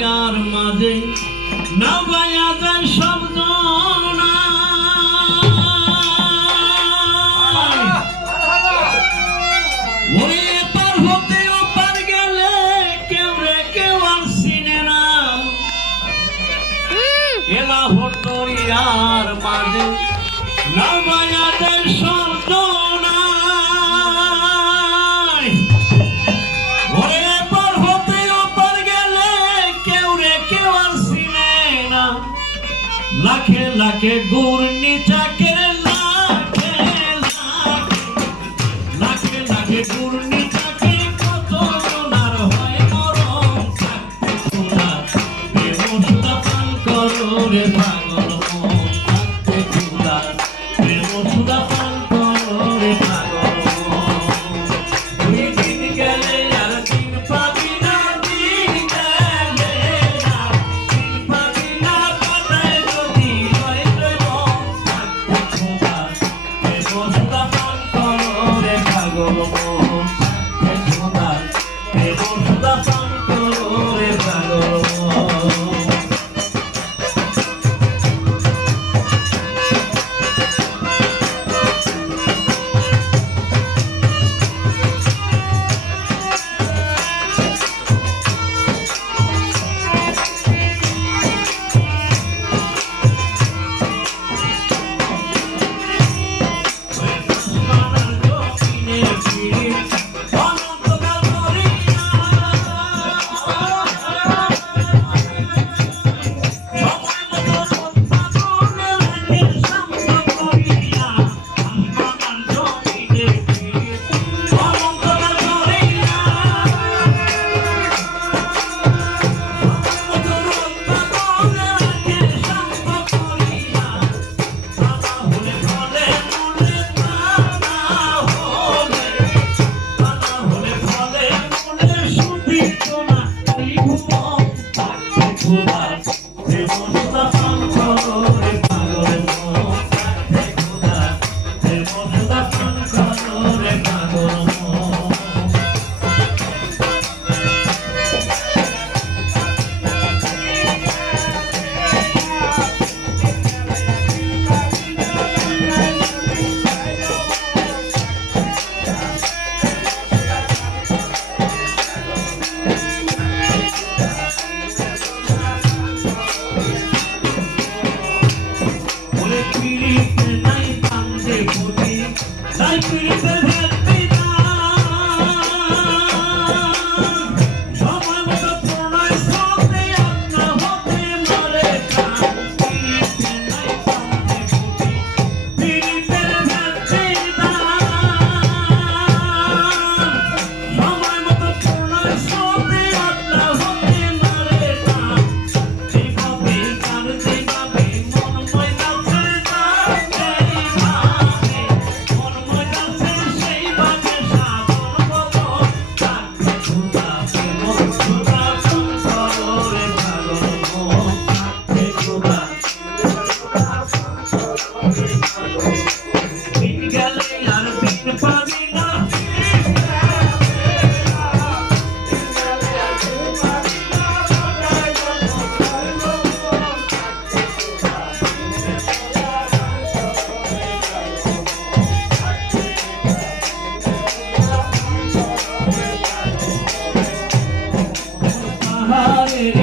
জায়গার মাঝে না পায়া শব্দ না লাখে লাখে গুড় নিচাকে Hey.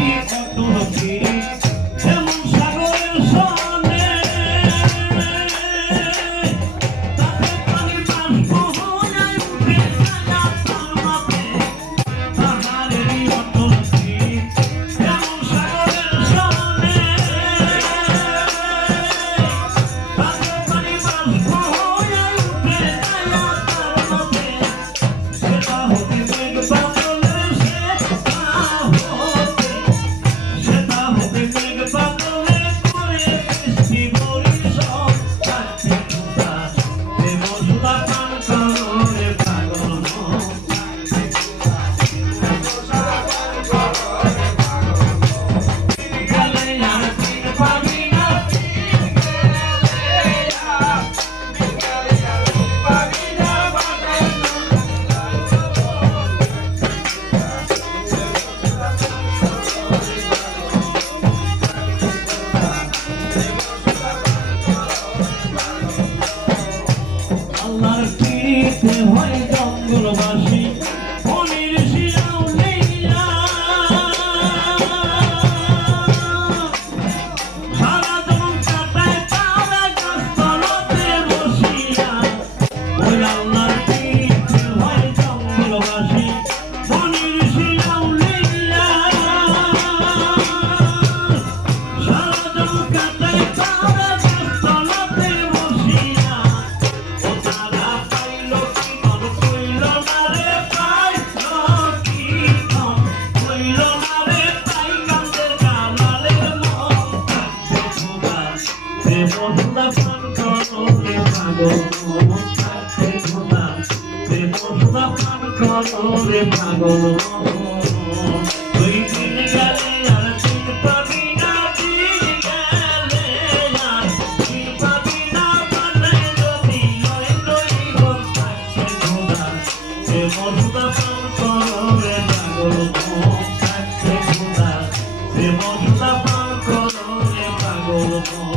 রে বন্ধুরা পান করো রে পাগল কাছে ঘোড়া রে বন্ধুরা পান করো রে পাগল তুই দিন গেলে আর তুই পাবি না দিন গেলে আর তুই পাবি না মানে যদি লই লই বল কাছে ঘোড়া রে বন্ধুরা পান করো রে পাগল কাছে ঘোড়া রে বন্ধুরা পান করো রে পাগল